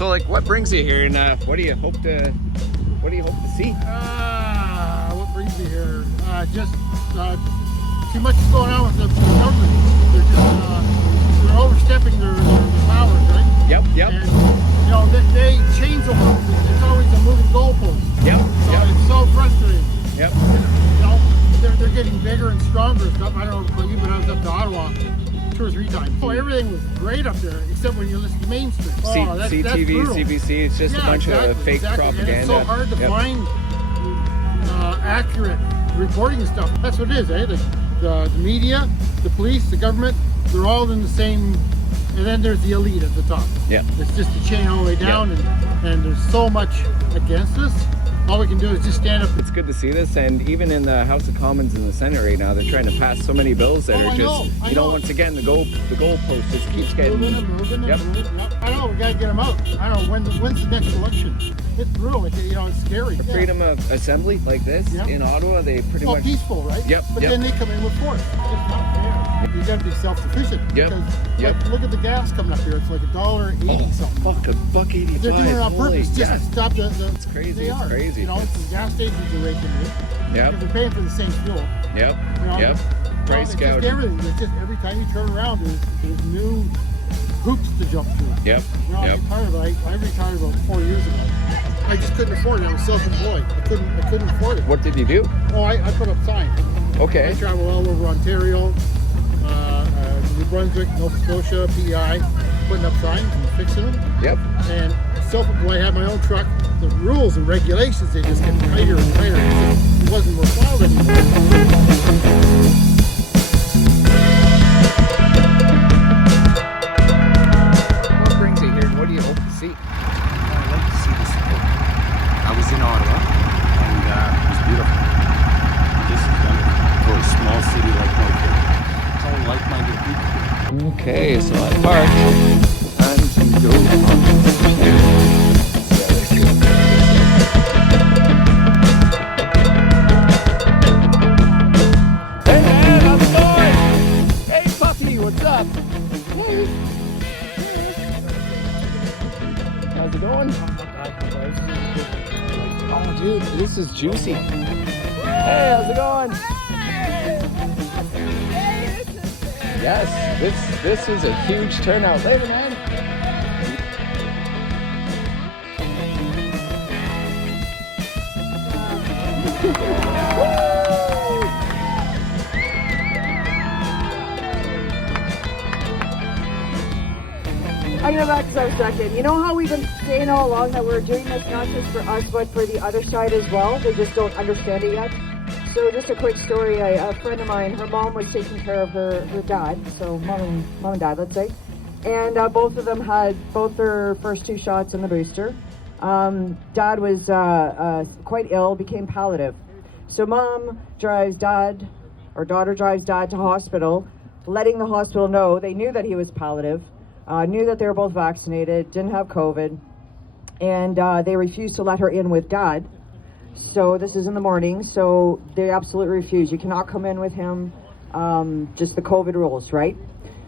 So, like, what brings you here, and what do you hope to see? What brings me here? Just too much is going on with the government. They're just they're overstepping their powers, right? Yep. And you know they change the world. It's always a moving goalpost. Yep. It's so frustrating. Yep. You know they're getting bigger and stronger and stuff. I don't know about you, but I was up to Ottawa 2 or 3 times. Oh, everything was great up there, except when you listen to mainstream. That's CTV, brutal. CBC, it's just a bunch of fake propaganda. And it's so hard to find accurate reporting and stuff. That's what it is, eh? The media, the police, the government, they're all in the same, and then there's the elite at the top. Yeah. It's just a chain all the way down, and there's so much against us. All we can do is just stand up. It's good to see this, and even in the House of Commons in the Senate right now, they're trying to pass so many bills that are just, I know. once again, the goalpost just keeps getting moving. Yep. I know, we gotta get them out. I don't know, when's the next election? It's brutal, it's scary. Freedom of assembly like this in Ottawa, they pretty much... peaceful, right? Yep. But then they come in with force. It's not fair. You gotta be self-sufficient. Yep. Because look at the gas coming up here. It's like $1.80 something. $1.85. They're doing it on purpose just to stop the... It's crazy. They are. Crazy. You know, the gas stations are raking you. Yep. They're paying for the same fuel. Yep. You know, Yep. Price it's gouging. just everything. It's just every time you turn around, there's new hoops to jump through. Yep. You know, I'm tired of it. I retired about 4 years ago. I just couldn't afford it. I was self-employed. I couldn't afford it. What did you do? Oh, I put up signs. Okay. I travel all over Ontario, New Brunswick, Nova Scotia, PEI, putting up signs and fixing them. Yep. And self-employed, I had my own truck. The rules and regulations, they just get tighter and tighter. It wasn't worthwhile anymore. I'd like to see this. I was in Ottawa, and it was beautiful. This is wonderful for a small city like Montreal. It's all like-minded people. Okay, so I parked. Time to go on. Hey man, how's it going? Hey puppy, what's up? How's it going? Oh dude, this is juicy. Hey, how's it going? Yes, this is a huge turnout. Later, man. I'm gonna back us a second. You know how we've been saying all along that we're doing this not just for us, but for the other side as well? They just don't understand it yet. So just a quick story. A friend of mine, her mom was taking care of her dad, so mom and dad, let's say. And both of them had both their first 2 shots in the booster. Dad was quite ill, became palliative. So mom drives dad, or daughter drives dad to hospital, letting the hospital know they knew that he was palliative, knew that they were both vaccinated, didn't have COVID, and they refused to let her in with dad. So this is in the morning, so they absolutely refuse. You cannot come in with him, just the COVID rules, right?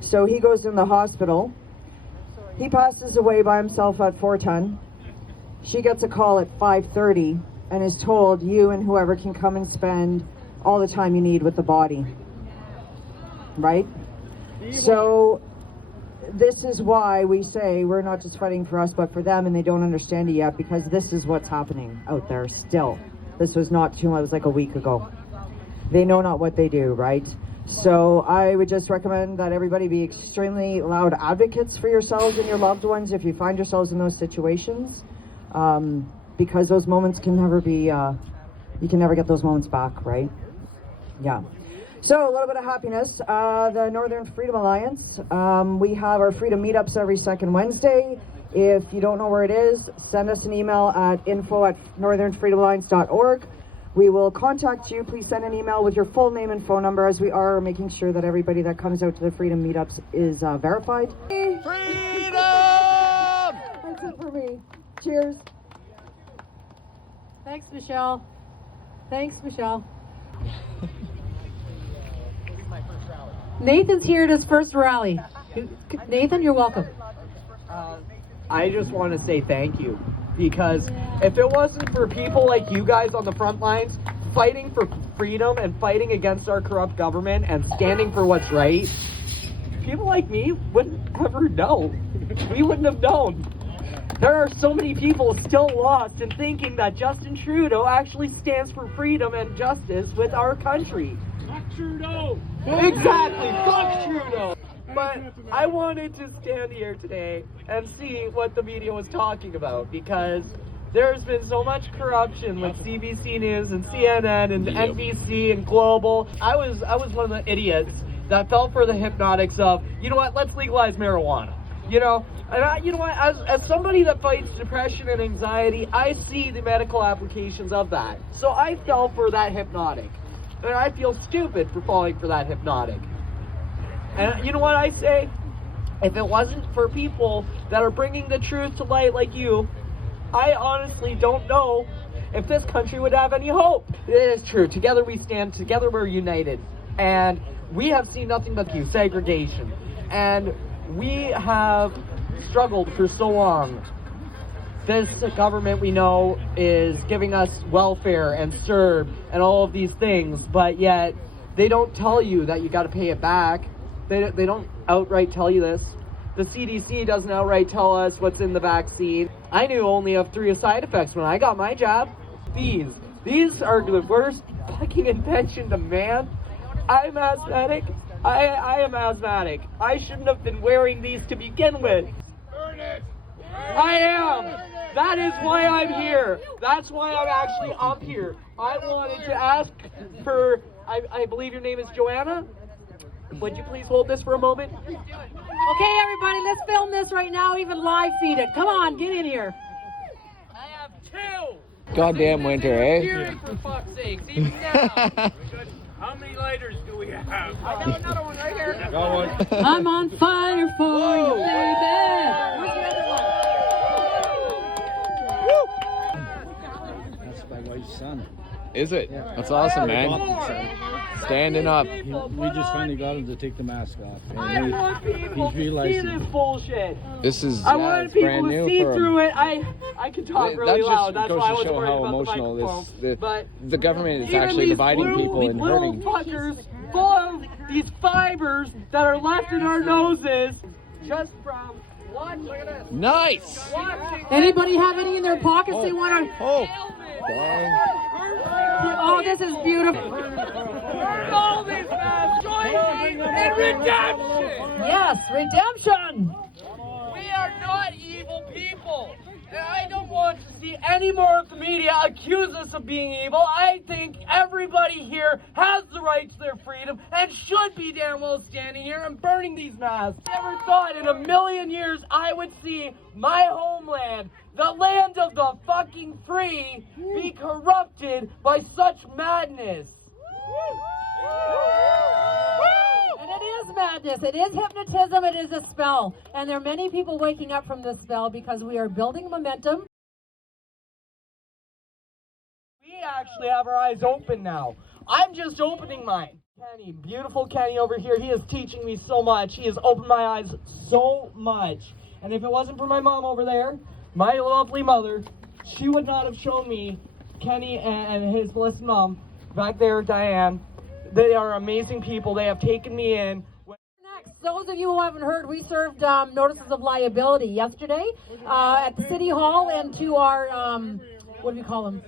So he goes in the hospital. He passes away by himself at 4:10. She gets a call at 5:30 and is told, you and whoever can come and spend all the time you need with the body, right? So this is why we say we're not just fighting for us, but for them, and they don't understand it yet, because this is what's happening out there still. This was not it was like a week ago. They know not what they do, right? So I would just recommend that everybody be extremely loud advocates for yourselves and your loved ones if you find yourselves in those situations, because those moments can never be, you can never get those moments back, right? Yeah. So a little bit of happiness. The Northern Freedom Alliance, we have our freedom meetups every second Wednesday. If you don't know where it is, send us an email at info@northernfreedomalliance.org. We will contact you. Please send an email with your full name and phone number, as we are making sure that everybody that comes out to the freedom meetups is verified. Freedom! That's it for me. Cheers. Thanks, Michelle. Thanks, Michelle. Nathan's here at his first rally. Nathan, you're welcome. I just want to say thank you, because if it wasn't for people like you guys on the front lines fighting for freedom and fighting against our corrupt government and standing for what's right, people like me wouldn't ever know. We wouldn't have known. There are so many people still lost in thinking that Justin Trudeau actually stands for freedom and justice with our country. Fuck Trudeau! Exactly, fuck Trudeau! But I wanted to stand here today and see what the media was talking about, because there's been so much corruption with CBC News and CNN and NBC and Global. I was one of the idiots that fell for the hypnotics of, you know what, let's legalize marijuana. You know, and you know what, as somebody that fights depression and anxiety, I see the medical applications of that. So I fell for that hypnotic. And I feel stupid for falling for that hypnotic. And you know what I say? If it wasn't for people that are bringing the truth to light like you, I honestly don't know if this country would have any hope. It is true. Together we stand. Together we're united. And we have seen nothing but segregation. And we have struggled for so long. This government, we know, is giving us welfare and CERB and all of these things, but yet they don't tell you that you got to pay it back. They don't outright tell you this. The CDC doesn't outright tell us what's in the vaccine. I knew only of 3 side effects when I got my jab. These are the worst fucking invention to man. I'm asthmatic. I am asthmatic. I shouldn't have been wearing these to begin with. Burn it! I am. That is why I'm here. That's why I'm actually up here. I wanted to ask for, I believe your name is Joanna. Would you please hold this for a moment? Okay, everybody, let's film this right now, even live feed it. Come on, get in here. I have 2. Goddamn winter, eh? Hearing, for fuck's sake, even now. How many lighters do we have? I got another one right here. Got one. I'm on fire for you, baby. Where's the other one? That's my wife's son. Is it? That's awesome, man. Standing up. We just finally got him to take the mask off. I want people he's to realized see this bullshit. This is I wanted it's people brand to new see for through it. I can talk really that loud. just That's goes why I to was show worried how about emotional the microphone. But the government is even actually these dividing blue, people these and little hurting. fuckers full of these fibers that are left in our noses just from watching. Look at this. Nice. Watching. Anybody have any in their pockets they want to? Oh. Dang. Oh, this is beautiful. Burn all these masks. Join me in redemption. Yes, redemption. We are not evil people. And I don't want to see any more of the media accuse us of being evil. I think everybody here has the right to their freedom and should be damn well standing here and burning these masks. I never thought in a million years I would see my homeland, the land of the fucking free, be corrupted by such madness. And it is madness. It is hypnotism. It is a spell. And there are many people waking up from this spell because we are building momentum. We actually have our eyes open now. I'm just opening mine. Kenny, beautiful Kenny over here, he is teaching me so much. He has opened my eyes so much. And if it wasn't for my mom over there, my lovely mother, she would not have shown me Kenny and his blessed mom back there, Diane. They are amazing people. They have taken me in. Next, those of you who haven't heard, we served notices of liability yesterday at the City Hall and to our, what do we call them,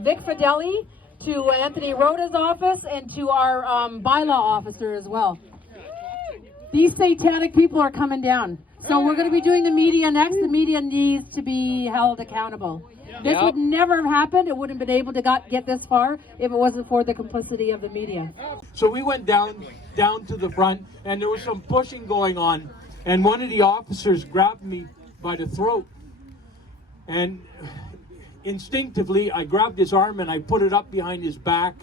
Vic Fideli, to Anthony Rhoda's office, and to our bylaw officer as well. These satanic people are coming down. So we're going to be doing the media next. The media needs to be held accountable. This would never have happened. It wouldn't have been able to get this far if it wasn't for the complicity of the media. So we went down to the front, and there was some pushing going on, and one of the officers grabbed me by the throat, and instinctively I grabbed his arm and I put it up behind his back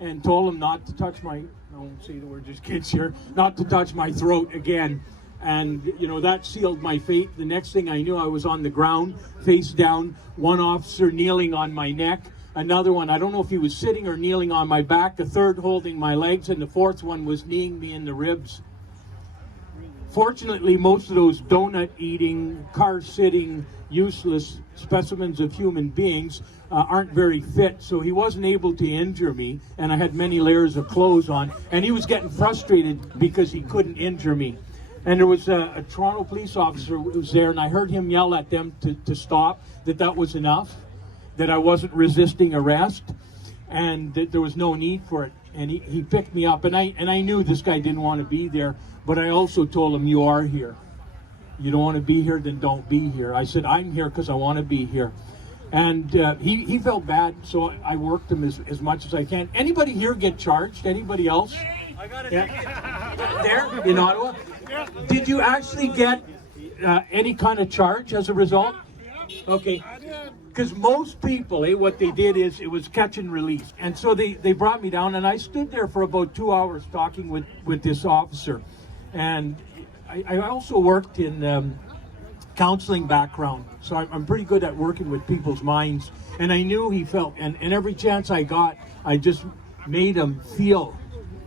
and told him not to touch my, I won't say the word, just kids here, not to touch my throat again. And, you know, that sealed my fate. The next thing I knew, I was on the ground, face down, one officer kneeling on my neck, another one, I don't know if he was sitting or kneeling on my back, a third holding my legs, and the fourth one was kneeing me in the ribs. Fortunately, most of those donut-eating, car-sitting, useless specimens of human beings aren't very fit, so he wasn't able to injure me, and I had many layers of clothes on, and he was getting frustrated because he couldn't injure me. And there was a Toronto police officer who was there, and I heard him yell at them to stop, that was enough, that I wasn't resisting arrest, and that there was no need for it. And he picked me up, and I knew this guy didn't want to be there, but I also told him, you are here. You don't want to be here, then don't be here. I said, I'm here because I want to be here. And he felt bad, so I worked him as much as I can. Anybody here get charged? Anybody else? I got it. Yeah. There in Ottawa? Did you actually get any kind of charge as a result? Okay. Because most people, what they did is it was catch and release. And so they brought me down, and I stood there for about 2 hours talking with this officer. And I also worked in counseling background, so I'm pretty good at working with people's minds. And I knew he felt, and every chance I got, I just made him feel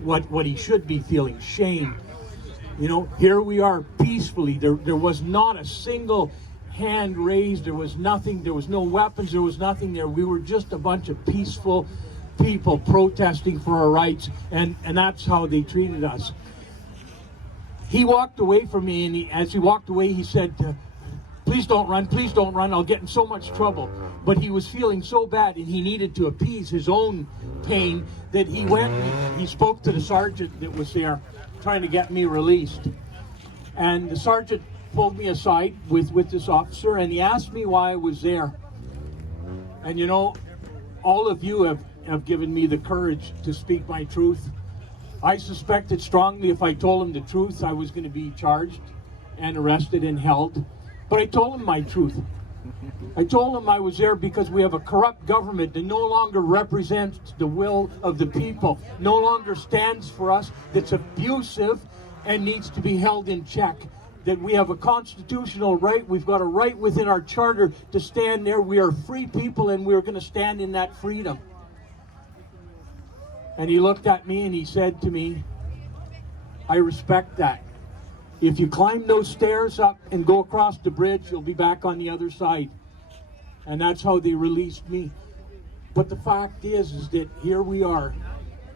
what he should be feeling, shame. You know, here we are peacefully. There was not a single hand raised. There was nothing. There was no weapons. There was nothing there. We were just a bunch of peaceful people protesting for our rights, and that's how they treated us. He walked away from me, and as he walked away, he said, please don't run, I'll get in so much trouble. But he was feeling so bad, and he needed to appease his own pain, that he went and he spoke to the sergeant that was there, trying to get me released. And the sergeant pulled me aside with this officer, and he asked me why I was there. And you know, all of you have given me the courage to speak my truth. I suspected strongly if I told him the truth, I was going to be charged and arrested and held. But I told him my truth. I told him I was there because we have a corrupt government that no longer represents the will of the people, no longer stands for us, that's abusive and needs to be held in check. That we have a constitutional right, we've got a right within our charter to stand there. We are free people, and we're going to stand in that freedom. And he looked at me and he said to me, I respect that. If you climb those stairs up and go across the bridge, you'll be back on the other side. And that's how they released me. But the fact is that here we are,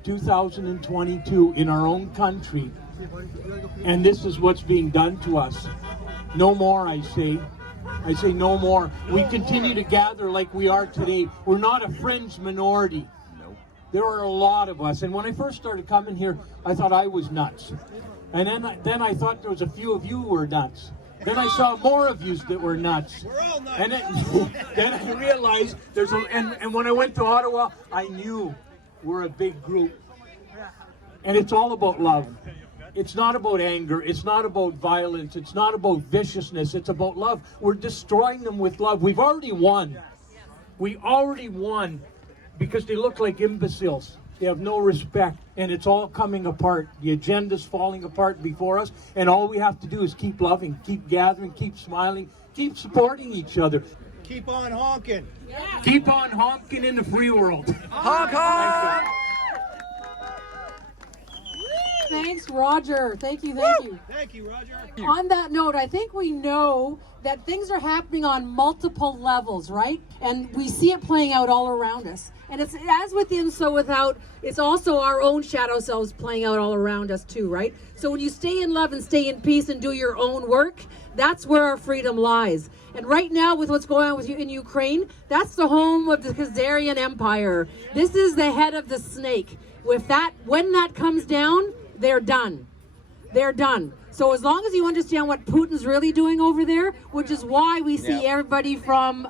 2022, in our own country, and this is what's being done to us. No more, I say. I say no more. We continue to gather like we are today. We're not a fringe minority. There are a lot of us. And when I first started coming here, I thought I was nuts. And then I thought there was a few of you who were nuts. Then I saw more of you that were nuts. We're all nuts. And then I realized and when I went to Ottawa, I knew we're a big group. And it's all about love. It's not about anger. It's not about violence. It's not about viciousness. It's about love. We're destroying them with love. We've already won. We already won because they look like imbeciles. They have no respect, and it's all coming apart. The agenda's falling apart before us, and all we have to do is keep loving, keep gathering, keep smiling, keep supporting each other. Keep on honking. Yeah. Keep on honking in the free world. Honk, honk! Thanks, Roger. Thank you. Thank you, Roger. On that note, I think we know that things are happening on multiple levels, right? And we see it playing out all around us. And it's as within, so without. It's also our own shadow selves playing out all around us too, right? So when you stay in love and stay in peace and do your own work, that's where our freedom lies. And right now, with what's going on with you in Ukraine, that's the home of the Khazarian Empire. This is the head of the snake. With that, when that comes down, they're done. They're done. So as long as you understand what Putin's really doing over there, which is why we see everybody from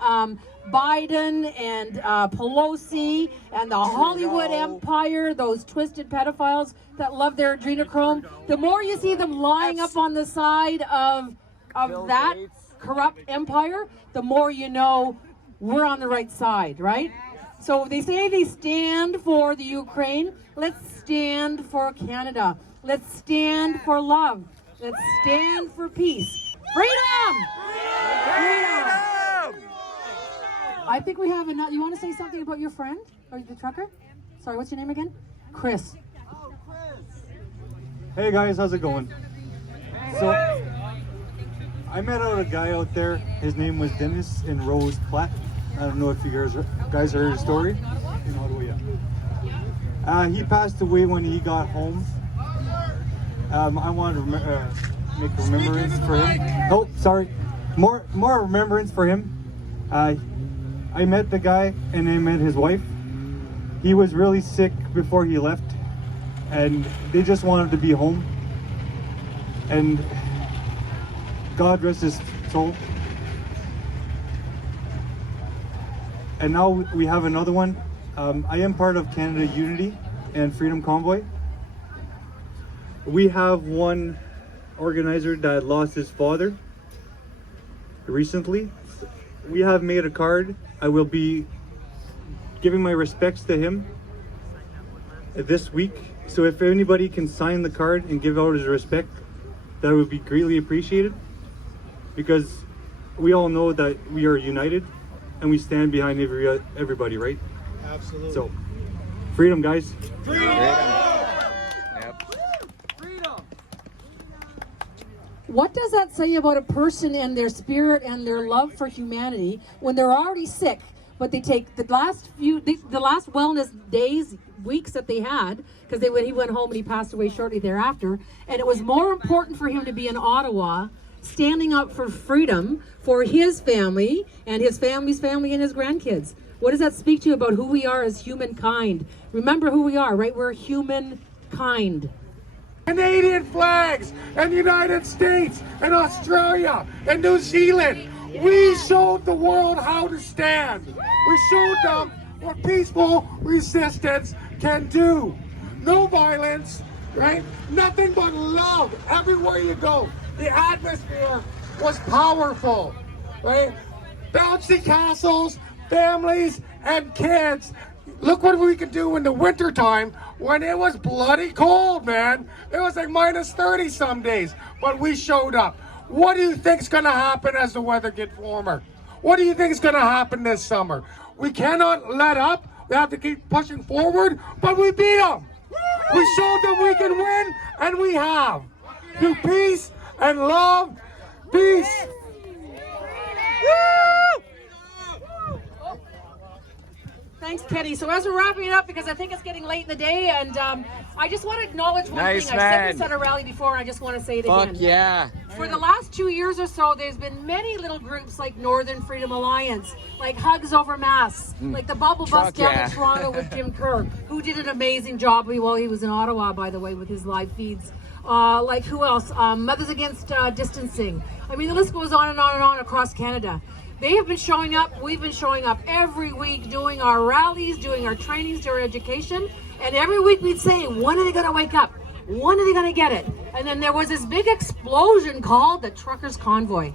Biden and Pelosi and the Hollywood empire, those twisted pedophiles that love their adrenochrome, the more you see them lying up on the side of that corrupt empire, the more you know we're on the right side, right? So they say they stand for the Ukraine. Let's stand for Canada. Let's stand for love. Let's stand for peace. Freedom! Freedom! I think we have enough. You want to say something about your friend or the trucker? Sorry, what's your name again? Chris. Hey guys, how's it going? So I met out a guy out there. His name was Dennis and Rose Platt. I don't know if you guys heard his story. In Ottawa, yeah. He passed away when he got home. I wanted to make remembrance for him. Oh, sorry. More remembrance for him. I met the guy and I met his wife. He was really sick before he left, and they just wanted to be home. And God rest his soul. And now we have another one. I am part of Canada Unity and Freedom Convoy. We have one organizer that lost his father recently. We have made a card. I will be giving my respects to him this week. So if anybody can sign the card and give out his respect, that would be greatly appreciated, because we all know that we are united and we stand behind everybody, right? Absolutely. So, freedom, guys. Freedom. Yep. What does that say about a person and their spirit and their love for humanity when they're already sick, but they take the last wellness days, weeks that they had, because when he went home and he passed away shortly thereafter, and it was more important for him to be in Ottawa, standing up for freedom for his family and his family's family and his grandkids. What does that speak to you about who we are as humankind? Remember who we are, right? We're humankind. Canadian flags and the United States and Australia and New Zealand. We showed the world how to stand. We showed them what peaceful resistance can do. No violence, right? Nothing but love everywhere you go. The atmosphere was powerful, right? Bouncy castles, families, and kids. Look what we could do in the wintertime when it was bloody cold, man. It was like minus 30 some days, but we showed up. What do you think's gonna happen as the weather gets warmer? What do you think is gonna happen this summer? We cannot let up. We have to keep pushing forward, but we beat them. We showed them we can win, and we have. Through peace and love, peace. Thanks, Kenny. So as we're wrapping it up, because I think it's getting late in the day, and I just want to acknowledge one Nice, thing. man. I've said this at a rally before, and I just want to say it Fuck again. yeah. For the last 2 years or so, there's been many little groups like Northern Freedom Alliance, like Hugs Over Masks, like the Bubble Bus Truck, down yeah. in Toronto with Jim Kerr, who did an amazing job while he was in Ottawa, by the way, with his live feeds. Like who else? Mothers Against Distancing. I mean, the list goes on and on and on across Canada. They have been showing up. We've been showing up every week, doing our rallies, doing our trainings, doing our education. And every week we'd say, when are they going to wake up? When are they going to get it? And then there was this big explosion called the Truckers Convoy.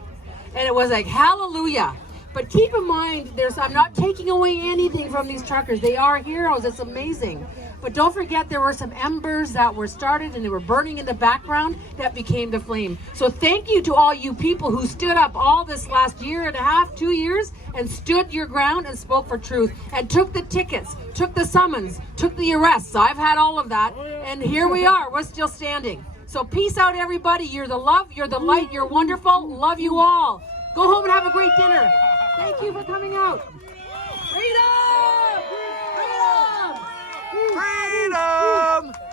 And it was like, hallelujah. But keep in mind, I'm not taking away anything from these truckers. They are heroes. It's amazing. But don't forget, there were some embers that were started and they were burning in the background that became the flame. So thank you to all you people who stood up all this last year and a half, 2 years, and stood your ground and spoke for truth and took the tickets, took the summons, took the arrests. I've had all of that. And here we are. We're still standing. So peace out, everybody. You're the love. You're the light. You're wonderful. Love you all. Go home and have a great dinner. Thank you for coming out. Freedom! Freedom! Freedom!